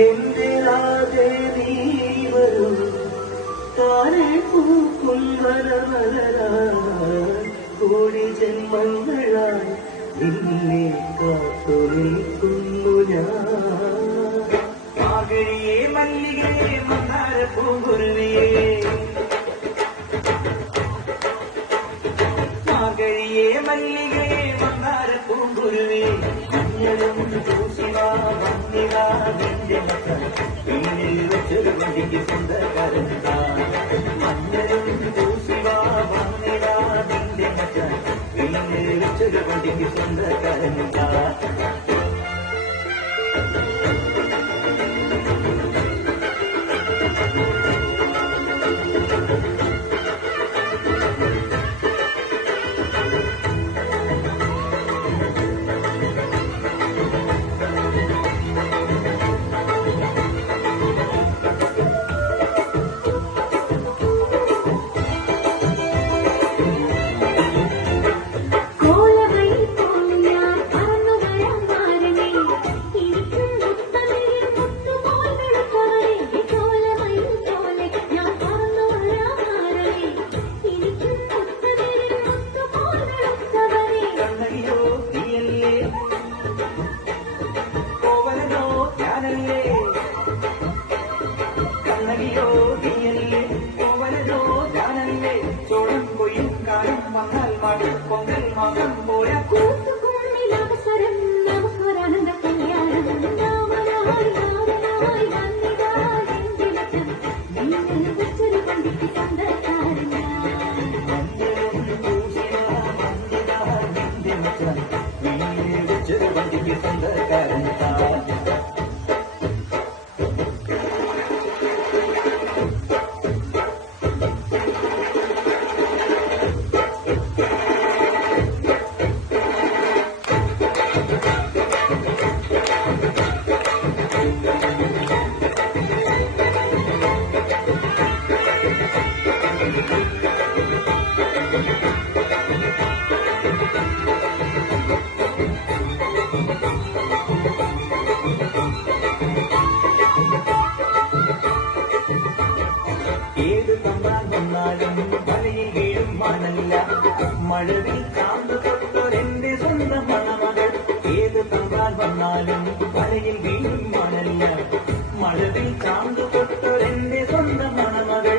എന്റെ രാധേ നീ വരൂ താരെ പൂക്കും കോടി ജന്മങ്ങളായി നിന്നെ കാത്തു നിൽക്കുന്നു ഞാൻ. മാർഗഴിയേ മല്ലികയെ മന്ദാര പൂങ്കുരുവിയേ, മാർഗഴിയേ മല്ലികയെ മന്ദാര പൂങ്കുരുവിയേ, മഞ്ഞളും പൂശിവാ വന്നിവാ നിന്റെ മക്കൾ പിന്നിൽ വെച്ചൊരു വണ്ടിക്ക് സ്വന്തക്കാരൻ. മഞ്ഞളും പൂശിവാ വന്നിവാ നിന്റെ മക്കൾ പിന്നിൽ വെച്ചൊരു വണ്ടിക്ക് സ്വന്തക്കാരൻ. പൊങ്കൽ മാസം പോയ കൂട്ടുകൂടിലവസരം നമുക്കൊരാനന്ദ കല്യാണം. വെച്ചൊരു വണ്ടിക്ക് സ്വന്തക്കാരൻ. വെച്ചൊരു വണ്ടിക്ക് സ്വന്തക്കാരൻ. ഏത് തമ്പാൻ വന്നാലും വലയിൽ വീഴും മണല്ല, മഴവിൽ ചാന്ത് തൊട്ടൊരെന്റെ സ്വന്തം മണമകൾ. ഏത് തമ്പാൻ വന്നാലും വലയിൽ വീഴും മണല്ല, മഴവിൽ ചാന്ത് തൊട്ടൊരെന്റെ സ്വന്തം മണമകൾ.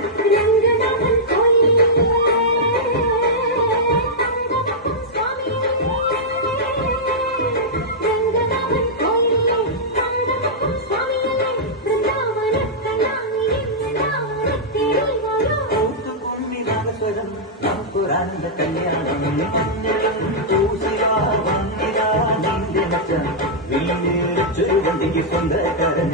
നമുക്കൊരാനന്ദ കല്യാണം. മഞ്ഞളും പൂശിവാ വന്നിതാ നിന്റെ മച്ച വീട് ചൊരു വണ്ടിക്ക് സ്വന്തക്കാരൻ.